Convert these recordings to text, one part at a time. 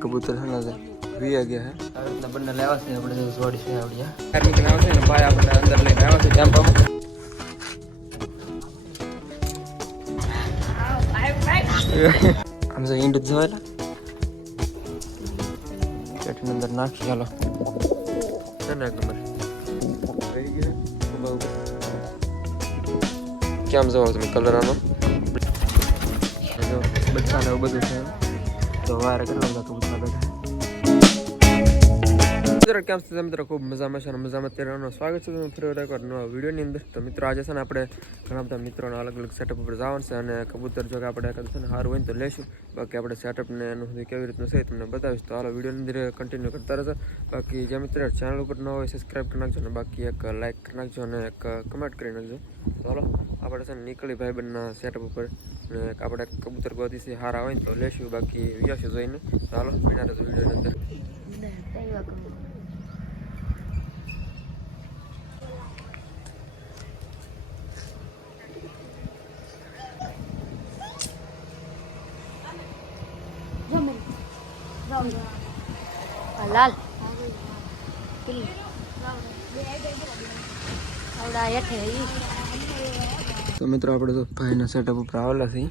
કબૂતર છે ને વી ગયા હે આવી રીતના બંને લેવા છે આપણે જોડી છે આવડિયા કાર્મિક ને આવશે ને ભાઈ આપણે અંદર લઈને આવ્યા છે જામવામાં આમ જો ઈંડ જોયેલા પેટની અંદર નાખી ચાલો છે? ને એક નંબર કેમ જોવો તમે કલર આનો? જો ને એવું બધું છે. તો વારે કેટલા બધા કબૂતરા બેઠા મિત્રો, કેમ છે મિત્રો? ખૂબ મજામાં છે અને મજામાં અત્યારે સ્વાગત છે તમે ફરી રેકોર્ડ નવા વિડીયોની અંદર. તો મિત્રો, આજે છે ને આપણે ઘણા બધા મિત્રોના અલગ અલગ સેટઅપ ઉપર જવાનું છે અને કબૂતર જો કે આપણે કદાચ ને સારું હોય તો લેશું બાકી આપણે સેટઅપને એનું કેવી રીતનું છે તમને બતાવીશ. તો હાલો વિડીયોની અંદર કન્ટિન્યુ કરતા રહેશે બાકી જે મિત્ર ચેનલ ઉપર ન હોય સબસ્ક્રાઈબ કરી નાખજો અને બાકી એક લાઇક કરી નાખજો અને એક કમેન્ટ કરી નાખજો. તો હાલો, આપણે છે ને નીકળી ભાઈબંધના સેટઅપ ઉપર અને આપણે કબૂતર ગોતીથી હારા હોય ને તો લેશું બાકી વિયાશું જોઈને. તો હાલો, વિડીયોની અંદર. લાલ પેલી આવડા હેઠે ઈ તો મિત્રો આપણે તો ભાઈના સેટઅપ ઉપર આવેલા છીએ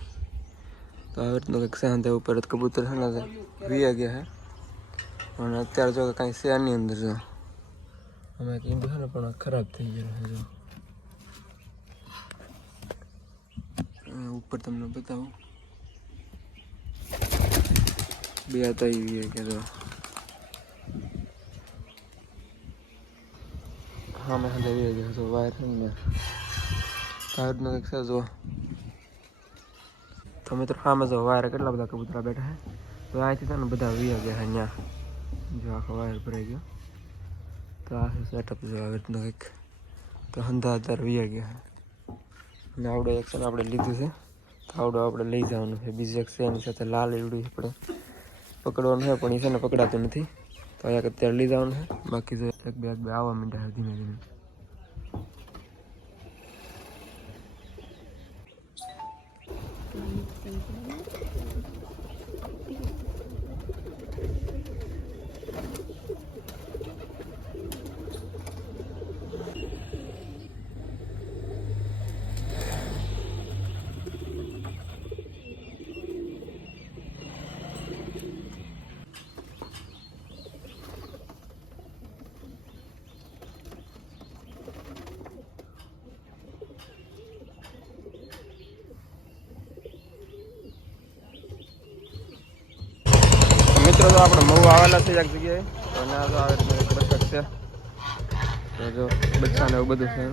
તો આવી રીતનું કંઈક શાંત ઉપર જ કબૂતર છે ને તે વી ગયા છે અને અત્યારે જો કે કાંઈ છે આની અંદર જો અમે એક ઈંડું છે ને પણ ખરાબ થઈ ગયેલું છે જો અ, ઉપર તમને બતાવું બે હતા ઈ વી તો હા મેં હંધે વી ગયા જો વાયર ને રીતનું કંઈક છે જો તો મિત્રો આમાં જો વાયર કેટલા બધા કબૂતરા બેઠા છે તો અહીંથી છે ને બધા વી ગયા છે અહીંયા જો આખો વાયર ભરાઈ ગયો તો આ સેટઅપ જો આવી રીતનું કંઈક તો હંધા અત્યારે વી ગયા છે અને આવડો એક્શન ને આપણે લીધું છે તો આવડો આપણે લઈ જવાનું છે બીજું એક છે એની સાથે લાલ એવડું આપણે પકડવાનું છે, પણ એ છે ને પકડાતું નથી. તો અહીંયા અત્યારે લઈ જવાનું છે. બાકી જો એક બે બે આવવા માંડ્યા છે ધીમે ધીમે. Thank મિત્રો તો આપણે મહુ આવેલા છે એક જગ્યાએ. તો ના તો આવે બતક છે. તો જો એવું બધું છે.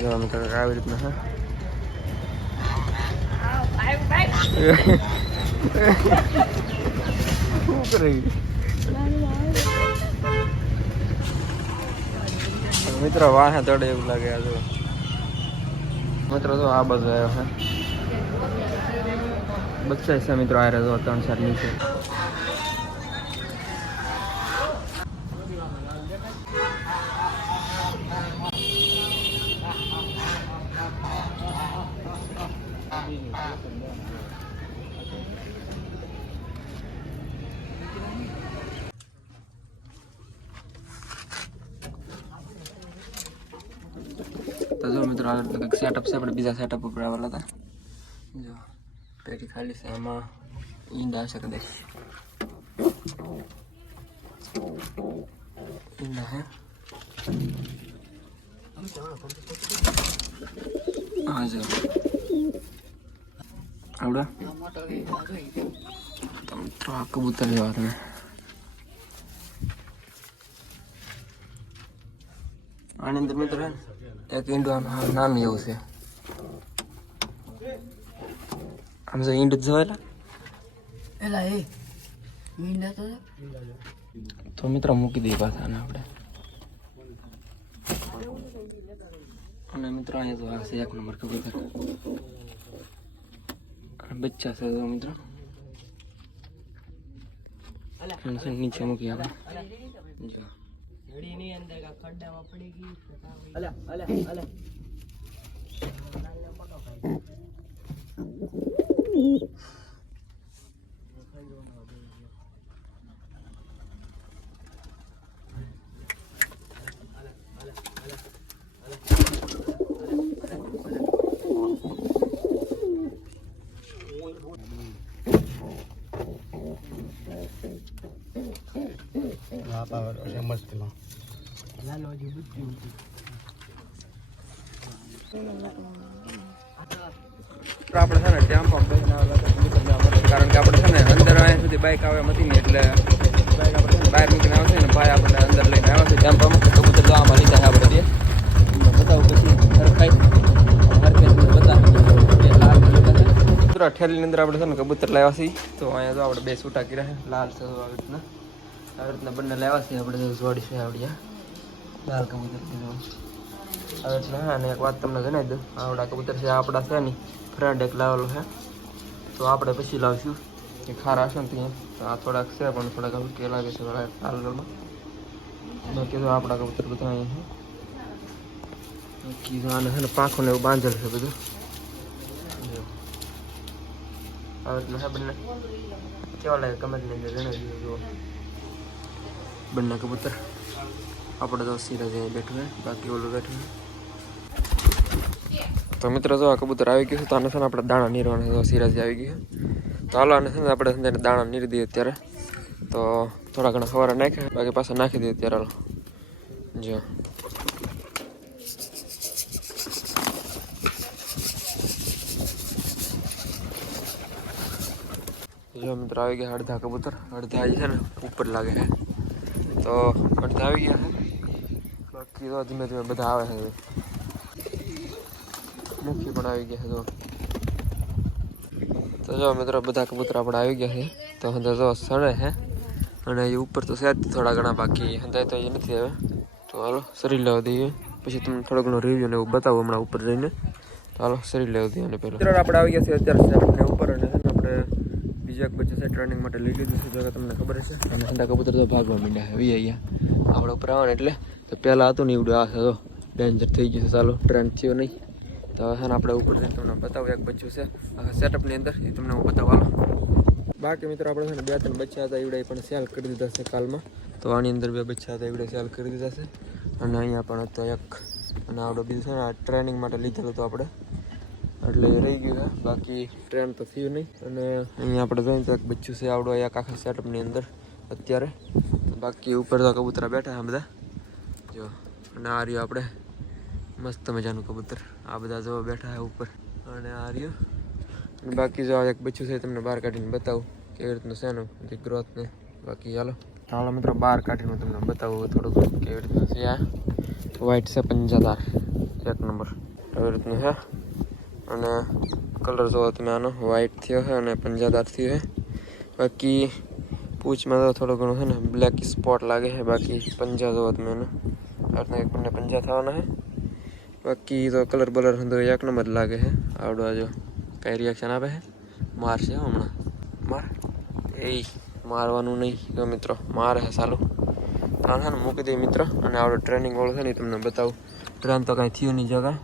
જો આવી રીતના છે. શું કરી મિત્રો વાહે ચડે એવું લાગે આ જો. મિત્રો તો આ બધું આવ્યો છે. બચ્ચા છે મિત્રો આ રહ્યો ત્રણ ચાર નીચે તો જો મિત્રો આગળ તો કંઈક સેટઅપ છે આપણે બીજા સેટઅપ ઉપર આવેલા હતા જો પેટી ખાલી છે એમાં ઈંડા છે કદાચ ઈંડા હે હા જો આવડા તમે આ કબૂતર લેવા તમે આની અંદર મિત્રો એક ઈંડું નામ એવું છે આમ જો ઈંડ જ જોયેલા એલા એ ઈંડા તો તો મિત્રો મૂકી દઈએ પાછા ને આપણે અને મિત્રો અહીંયા તો આ છે એક નંબર કબૂતર આ બચ્ચા છે તો મિત્રો નીચે મૂકી આપણે જો મસ્ત લો આપણે છે ને ટેમ્પો કારણ કે આપણે છે ને અંદર અહીંયા સુધી બાઇક આવે નથી ને એટલે બાઇક આપણે છે ને બહાર મૂકીને આવશે ને ભાઈ આપણે અંદર લઈને આવ્યા છે ટેમ્પોમાં કબૂતર તો આમાં લીધા છે આપણે તમને બતાવું પછી હરખાઈ. ઠેલીની અંદર આપણે છે ને કબૂતર લાવ્યા છીએ. તો અહીંયા તો આપણે બે છૂટા કર્યા છે. લાલ છે તો આવી રીતના. આવી રીતના બંને લાવ્યા છીએ આપણે તો જોડી છે આવડી લાલ કબૂતર એટલે હા અને એક વાત તમને જણાવી દઉં આવડા કબૂતર છે આપણા છે નહીં ફ્રેન્ડ એક લાવેલો છે તો આપણે પછી લાવશું. એ ખારા હશે ને ત્યાં આ થોડાક છે, પણ થોડાક હલકે લાગે છે બાકી તો આપણા કબૂતર બધા અહીંયા છે. છે ને બાંધેલ છે બધું. હવે બંને. કેવા લાગે કમેન્ટની અંદર બંને કબૂતર. આપણે તો સિરાજ અહીં બેઠું છે, બાકી ઓલું બેઠું છે. તો મિત્રો જો આ કબૂતર આવી ગયું છે, તો આને છે ને આપણે દાણા નીરવાના છે. તો સિરાજ આવી ગયું છે. તો હાલો આને છે ને આપણે છે ને દાણા નીરી દઈએ અત્યારે. તો થોડા ઘણા સવારે નાખ્યા, બાકી પાછા નાખી દઈએ અત્યારે હાલો. જો. જો મિત્રો આવી ગયા અડધા કબૂતર. અડધા આવી છે ને ઉપર લાગે છે. તો અડધા આવી ગયા છે. બાકી તો ધીમે ધીમે બધા આવે છે. મુખી પણ આવી ગયા જો. તો જો મિત્રો બધા કબૂતર આપણે આવી ગયા છે. તો અંદર જો સડે છે. અને એ ઉપર તો છે થોડા ઘણા બાકી. અંદર તો એ નથી હવે. તો હાલો શરીર લેવા દઈએ. પછી તમને થોડો ઘણો રિવ્યુ ને એવું બતાવો હમણાં ઉપર જઈને. તો હાલો શરીર લેવા દઈએ અને પહેલાં આપણે આવી ગયા છે અત્યારે ઉપર અને આપણે બીજા એક બચ્ચા છે ટ્રેનિંગ માટે લઈ લીધું છે જો કે તમને ખબર હશે. અને ઠંડા કબૂતર તો ભાગવા માંડ્યા હવે અહીંયા. આપણે ઉપર આવવાનું એટલે. તો પહેલાં હતું ને એવડું આ છે તો ડેન્જર થઈ ગયું છે ચાલો. ટ્રેન થયો નહીં. તો હેને આપણે ઉપર જઈને તમને બતાવું એક બચ્ચું છે. સેટઅપની અંદર એ તમને હું બતાવવાનો. બાકી મિત્રો આપણે છે ને બે ત્રણ બચ્ચા હતા એવડે પણ સેલ કરી દીધા છે કાલમાં. તો આની અંદર બે બચ્ચા હતા એવડે સેલ કરી દીધા છે. અને અહીંયા પણ હતો એક અને આપણે બીજું છે ને, આ ટ્રેનિંગ માટે લીધેલું હતું આપણે. એટલે રહી ગયું છે. બાકી ટ્રેન તો થયું નહીં. અને અહીંયા આપણે જોઈએ તો એક બચ્ચું છે, આવડો એક આખા સેટઅપની અંદર અત્યારે. બાકી ઉપર તો કબૂતરા બેઠા છે બધા. જો, અને આ રહ્યું આપણે મસ્ત મજાનું કબૂતર આ બધા જો બેઠા છે ઉપર અને આ રહ્યું અને બાકી જો આ એક બચ્ચું છે એ તમને બહાર કાઢીને બતાવું કેવી રીતનું છે એનું ગ્રોથ ને બાકી ચાલો ચાલો મિત્રો બહાર કાઢીને હું તમને બતાવું થોડુંક કેવી રીતનું છે આ વ્હાઈટ છે પંજાદાર એક નંબર આવી રીતનું છે અને કલર જોવો તમે આનો વ્હાઈટ થયો છે અને પંજાદાર થયો છે બાકી પૂછમાં તો થોડો ઘણો છે ને બ્લેક સ્પોટ લાગે છે બાકી પંજા જોવો તમે એનો આ રીતના એક બંને પંજા થવાના છે બાકી તો કલર બલર તો એક નંબર લાગે છે આવડો આ જો કઈ રિએક્શન આપે છે મારશે હો હમણાં માર એ મારવાનું નહીં જો મિત્રો મારે છે સારું આ છે ને મૂકી દઈએ મિત્ર અને આવડો ટ્રેનિંગ વાળો છે ને એ તમને બતાવું ટ્રેન તો કાંઈ થયું નહીં જગા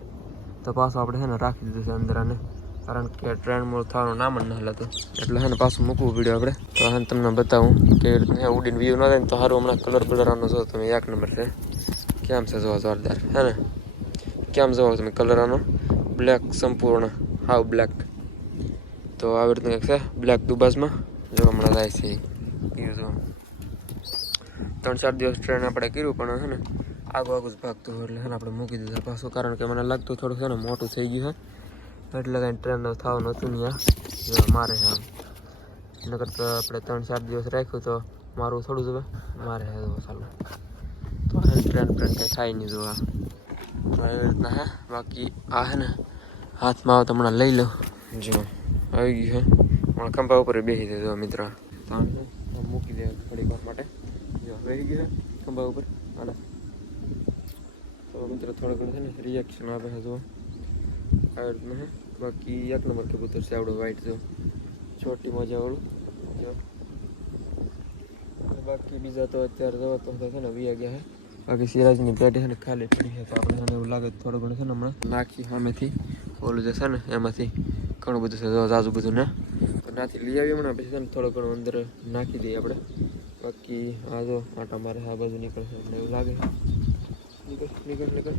તો પાછું આપણે છે ને રાખી દીધું છે અંદર આને કારણ કે ટ્રેન મોડ થવાનું નામ જ ન હલાતું એટલે છે ને પાછું મૂકવું પડ્યું આપણે તો હા તમને બતાવું કેવી રીતના ઉડીને વ્યૂ ન થાય ને તો સારું હમણાં કલર બલર આનો જો તમે એક નંબર છે કેમ છે જોવા જોરદાર હે ને કેમ જોવો તમે કલર આનો? બ્લેક સંપૂર્ણ. હાવ બ્લેક તો આવી રીતનું કંઈક છે? બ્લેક દુબાસમાં જો હમણાં થાય છે. ત્રણ ચાર દિવસ ટ્રેન આપણે કર્યું પણ છે ને, આગો આગું જ ભાગતું એટલે છે ને આપણે મૂકી દીધા પાછું. કારણ કે મને લાગતું થોડું છે ને મોટું થઈ ગયું છે. એટલે કાંઈ ટ્રેન થવાનું હતું નહીં આ મારે છે આમ. નકર તો આપણે ત્રણ ચાર દિવસ રાખ્યું તો મારું થોડું જ મારે ચાલો. તો ટ્રેન ટ્રેન કંઈ થાય નહીં જો આ તો એવી રીતના હે બાકી આ હે ને હાથમાં આવે તો હમણાં લઈ લો જો આવી ગયું છે હમણાં ખંભા ઉપર બેસી દે જો મિત્ર તો આને છે ને આમ મૂકી દે થોડીક વાર માટે જો બેસી ગયું છે ખંભા ઉપર હાલો તો મિત્ર થોડું ઘણું છે ને રિએક્શન આપે છે જો આવી રીતનું છે બાકી એક નંબર કબૂતર છે આવડો વ્હાઈટ જો છોટી મજા વાળું જો અને બાકી બીજા તો અત્યારે જવા તો છે ને વી ગયા છે બાકી સિરાજની પેટી છે ને ખાલી પડી છે, તો આપણે એવું લાગે થોડું ઘણું છે ને હમણાં નાખી સામેથી. ઓલું જે છે ને, એમાંથી ઘણું બધું છે, જાજુ બધું ને. નાથી લઈ આવીએ હમણાં, પછી છે થોડું ઘણું અંદર નાખી દઈએ આપણે. બાકી આ જો આટા મારે આ બાજુ નીકળશે, એટલે એવું લાગે નીકળ નીકળ નીકળ.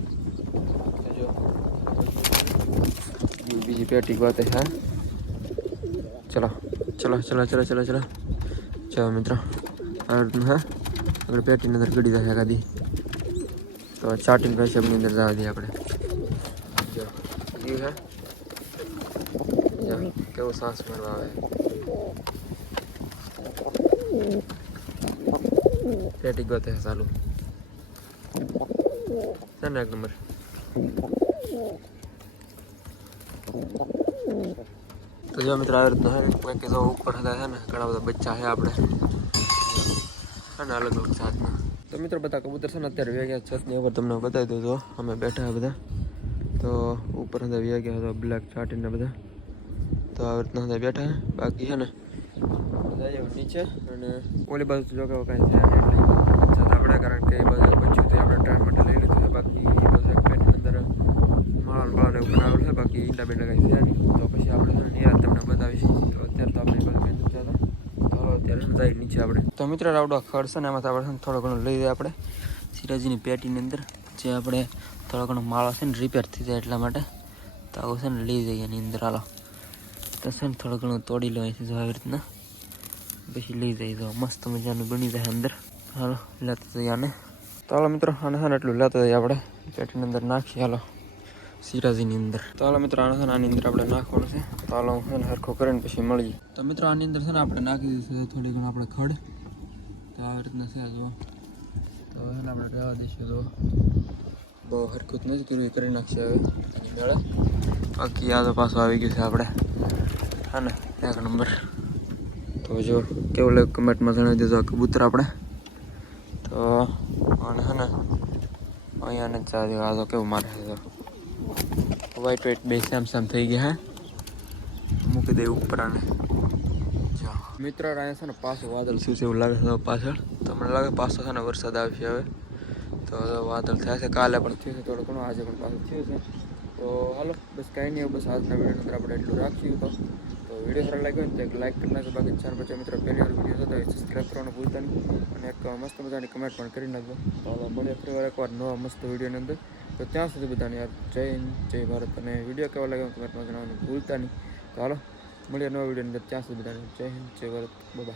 જો. બીજી- પેટી વાત હા. ચલો ચલો ચલો ચલો ચલો ચલો. ચલો, મિત્રો. હા. આગળ પેટીની અંદર ગડી જશે એકાદી તો ચાર્ટિંગ કન્સેપ્ટની અંદર જવા દઈએ આપણે. હે. કેવો સાસ મારવા આવે. પેટી ગોતે ચાલુ. ને એક નંબર. તો જો મિત્ર આવી રીતના છે કંઈક જો ઉપર હતા છે ને, ઘણા બધા બચ્ચા છે આપણે. અને અલગ અલગ જાતના. મિત્રો બધા કબૂતર છે ને અત્યારે વ્યાગ્યા છતની ઉપર તમને બતાવી દઉં તો અમે બેઠા બધા. તો ઉપર અંદર વ્યાગ્યા હતા બ્લેક ચાટીને બધા. તો આવી રીતના અંદર બેઠા. બાકી છે ને જઈએ નીચે અને ઓલી બાજુ જો કે કાંઈ છે આપણે કારણ કે એ બધું બચ્યું તો આપણે ટ્રેન માટે લઈ લીધું છે. બાકી બધું પેટની અંદર માલ માલ એવું બનાવેલું છે. બાકી ઈંડા બીંડા કાંઈ છે તો પછી આપણે નિરાત તમને બતાવીશું. તો અત્યારે તો આપણે એ બધું કંઈ નથી જતા તો જઈએ નીચે આપણે. તો મિત્ર, રાવડો ખડ ને એમાં આપણે થોડો ઘણો લઈ દઈએ આપણે. સિરાજીની પેટીની અંદર, જે આપણે થોડો ઘણો માળો છે ને રિપેર થઈ જાય એટલા માટે. તો આવું છે ને લઈ જઈએ એની અંદર હાલો. તો છે ને થોડો ઘણો તોડી લેવાય છે જો આવી રીતના. પછી લઈ જઈએ તો મસ્ત મજાનું બની જાય અંદર. હાલો, લેતા જઈએ આને. તો હાલો મિત્રો, આને છે ને એટલું લેતા જઈએ આપણે. પેટીની અંદર નાખીએ, હાલો. સિરાજીની અંદર તો હાલો મિત્રો આને છે ને આની અંદર આપણે નાખવાનું છે. તો હાલો હું છે ને હરખો કરીને પછી મળીએ. તો મિત્રો આની અંદર છે ને આપણે નાખી દીધું છે થોડી ઘણું આપણે ખડ. તો આવી રીતના છે જુઓ. તો હવે આપણે રહેવા દઈશું જુઓ. બહુ હરખું જ નથી કર્યું કરી નાખશે હવે. એની મેળે. બાકી આ તો પાછું આવી ગયું છે આપણે. હા ને એક નંબર. તો જો કેવું લાગે કમેન્ટમાં જણાવી દેજો આ કબૂતર આપણે. તો અને હે ને અહીંયા ને ચા આ તો કેવું મારે છે વ્હાઈટ વ્હાઈટ બે સેમ સેમ થઈ ગયા હે? મૂકી દે ઉપર આને મિત્ર અહીંયા છે ને પાછું વાદળ શું છે એવું લાગે છે પાછળ? તો મને લાગે પાછો છે ને વરસાદ આવશે હવે? તો વાદળ થયા છે. કાલે પણ થયું છે થોડું ઘણું આજે પણ પાછું થયું છે. તો હાલો બસ કાંઈ નહીં બસ આજના વીડિયો અંદર આપણે એટલું રાખ્યું તો. તો વીડિયો સારો લાગ્યો ને તો એક લાઈક કરી નાખજો. બાકી ચાર પછી મિત્રો પહેલી વાર વીડિયો હતો એ સબસ્ક્રાઈબ કરવાનું ભૂલતા નહીં. અને એક મસ્ત મજાની કમેન્ટ પણ કરી નાખજો. તો હવે મળીએ ફરી વાર એકવાર નવા મસ્ત વિડીયોની અંદર. તો ત્યાં સુધી બધાને યાર જય હિન્દ, જય ભારત. અને વીડિયો કેવા લાગ્યો કમેન્ટમાં જણાવવાનું ભૂલતા નહીં. તો હાલો, મળીએ નવા વિડીયોની અંદર. ત્યાં સુધી બધાને જય હિન્દ, જય ભારત. બાય